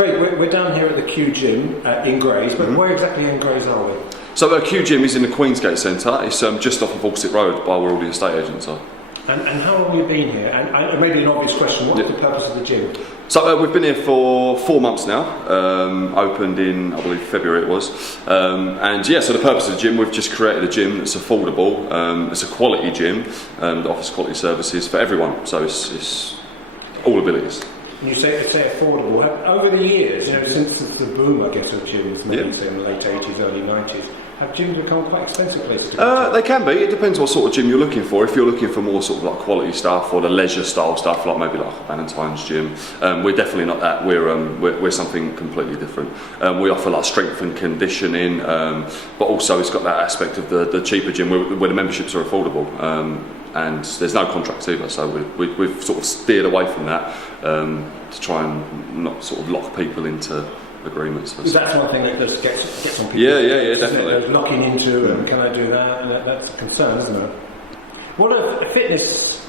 Craig, we're down here at the Q Gym in Grays, but where exactly in Grays are we? So Q Gym is in the Queensgate Centre. It's just off of Alsip Road by where all the estate agents are. And how long have you been here? And maybe an obvious question, what's the purpose of the gym? So we've been here for 4 months now, opened in, I believe, February it was. And yeah, so the purpose of the gym, we've just created a gym that's affordable. It's a quality gym that offers quality services for everyone. So it's all abilities. And you say affordable. Over the years, since the boom, I guess, of gyms, maybe in the late 80s, early 90s, have gyms become quite expensive places to go to? They can be. It depends what sort of gym you're looking for. If you're looking for more sort of like quality stuff or the leisure style stuff, like maybe like Valentine's gym, we're definitely not that. We're something completely different. We offer like strength and conditioning, but also it's got that aspect of the cheaper gym where the memberships are affordable. And there's no contracts either, so we've sort of steered away from that to try and not sort of lock people into agreements. That's one thing that just gets on people. Yeah, definitely. There's locking into, and can I do that? And that's a concern, isn't it? What a fitness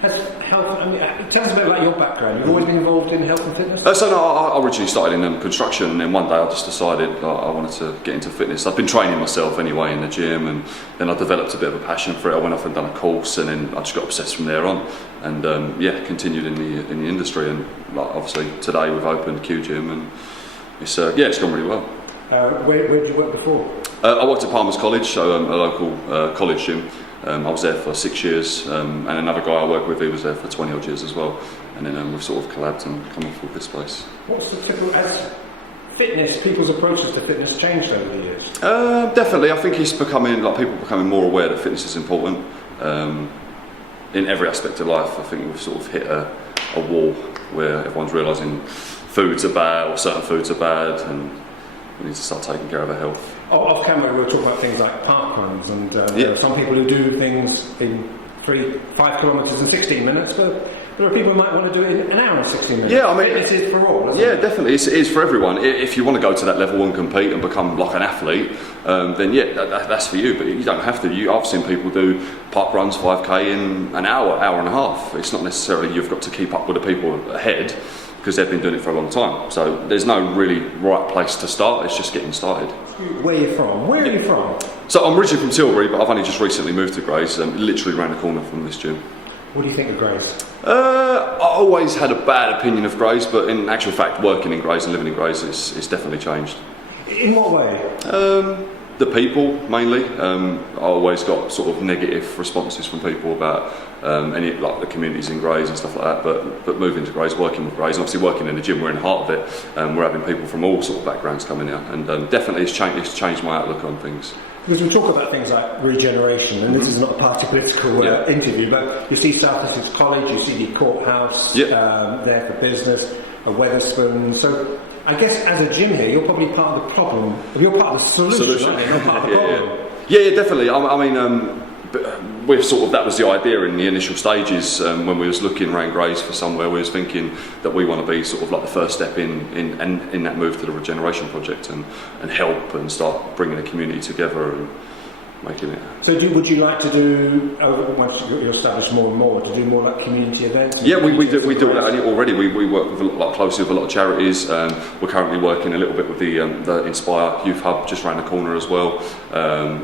has health. I mean, tell us a bit about your background. You've always been involved in health and fitness. I originally started in construction, and then one day I just decided I wanted to get into fitness. I've been training myself anyway in the gym, and then I developed a bit of a passion for it. I went off and done a course, and then I just got obsessed from there on, and continued in the industry. And like, obviously today we've opened Q Gym, and it's gone really well. Where did you work before? I worked at Palmer's College, so a local college gym. I was there for 6 years, and another guy I work with, he was there for 20 odd years as well. And then we've sort of collabed and come off with this place. What's the typical, as fitness, people's approaches to fitness changed over the years? Definitely, I think it's becoming, like people becoming more aware that fitness is important. In every aspect of life, I think we've sort of hit a wall where everyone's realising foods are bad, or certain foods are bad, and we need to start taking care of our health. Off camera, we were talking about things like park runs, and there are some people who do things in 5 kilometres in 16 minutes, but there are people who might want to do it in an hour and 16 minutes. Yeah, I mean, fitness is for all, isn't it? Yeah, definitely, it is for everyone. If you want to go to that level and compete and become like an athlete, then that's for you, but you don't have to. I've seen people do park runs, 5k in an hour and a half. It's not necessarily you've got to keep up with the people ahead, because they've been doing it for a long time. So there's no really right place to start, it's just getting started. Where are you from? Where are you from? So I'm originally from Tilbury, but I've only just recently moved to Grays, literally around the corner from this gym. What do you think of Grays? I always had a bad opinion of Grays, but in actual fact, working in Grays and living in Grays, it's definitely changed. In what way? The people, mainly. I always got sort of negative responses from people about any like the communities in Grays and stuff like that. But moving to Grays, working with Grays, and obviously working in the gym, we're in the heart of it. We're having people from all sort of backgrounds coming out, and definitely it's changed my outlook on things. Because we talk about things like regeneration, and this is not a party political interview, but you see South Essex College, you see the courthouse there for business, a Wetherspoon. So I guess as a gym here, you're probably part of the problem. You're part of the solution. Aren't you? Not part of the problem. Yeah, definitely. I mean, we've sort of, that was the idea in the initial stages when we was looking around Grays for somewhere. We was thinking that we want to be sort of like the first step in that move to the regeneration project and help and start bringing the community together and making it. So would you like to do, once you're established more and more, to do more like community events? Yeah, we do that already. We work with closely with a lot of charities. We're currently working a little bit with the Inspire Youth Hub just around the corner as well.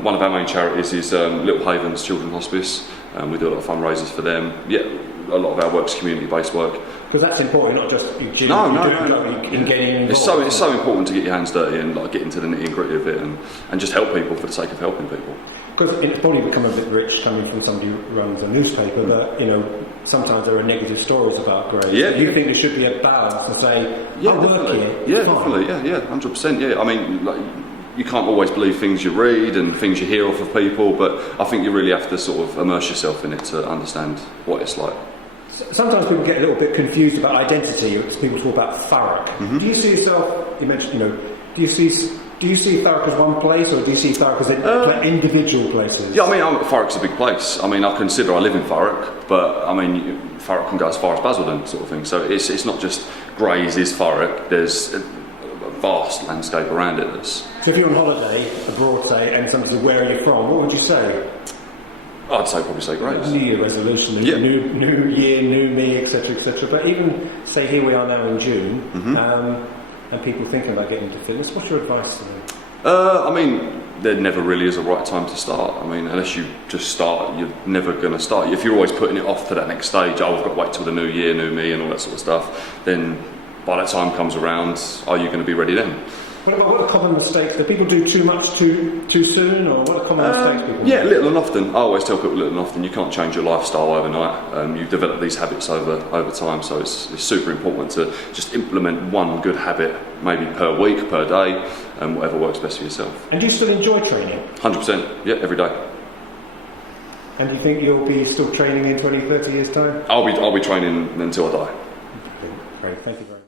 One of our main charities is Little Havens Children's Hospice. We do a lot of fundraisers for them. Yeah, a lot of our work's community-based work. Because that's important, not just your gym. In getting involved. It's so important to get your hands dirty and like get into the nitty-gritty of it and just help people for the sake of helping people. Because it's probably become a bit rich coming from somebody who runs a newspaper, but sometimes there are negative stories about Grays. Yeah, you think there should be a balance and say, I work here. Yeah, definitely. Yeah, 100%. Yeah, I mean, like, you can't always believe things you read and things you hear off of people, but I think you really have to sort of immerse yourself in it to understand what it's like. Sometimes people get a little bit confused about identity. People talk about Thurrock. Mm-hmm. Do you see yourself? You mentioned, do you see Thurrock as one place, or do you see Thurrock as individual places? Yeah, I mean, Thurrock's a big place. I mean, I consider I live in Thurrock, but I mean, Thurrock can go as far as Basildon, sort of thing. So it's not just Grays is Thurrock. There's a vast landscape around it. So if you're on holiday abroad, say, and somebody says, "Where are you from?" What would you say? I'd probably say Grays. New Year resolution, new year, new me, etc., etc. But even say here we are now in June. and people thinking about getting into fitness, what's your advice to them? I mean, there never really is a right time to start. I mean, unless you just start, you're never going to start. If you're always putting it off to that next stage, oh, I've got to wait till the new year, new me, and all that sort of stuff, then by that time comes around, are you going to be ready then? What are common mistakes? Do people do too much too soon, or what are common mistakes people Yeah, make? little and often. I always tell people little and often. You can't change your lifestyle overnight. You develop these habits over time, so it's super important to just implement one good habit, maybe per week, per day, and whatever works best for yourself. And do you still enjoy training? 100%, yeah, every day. And do you think you'll be still training in 20, 30 years' time? I'll be training until I die. Great, thank you very much.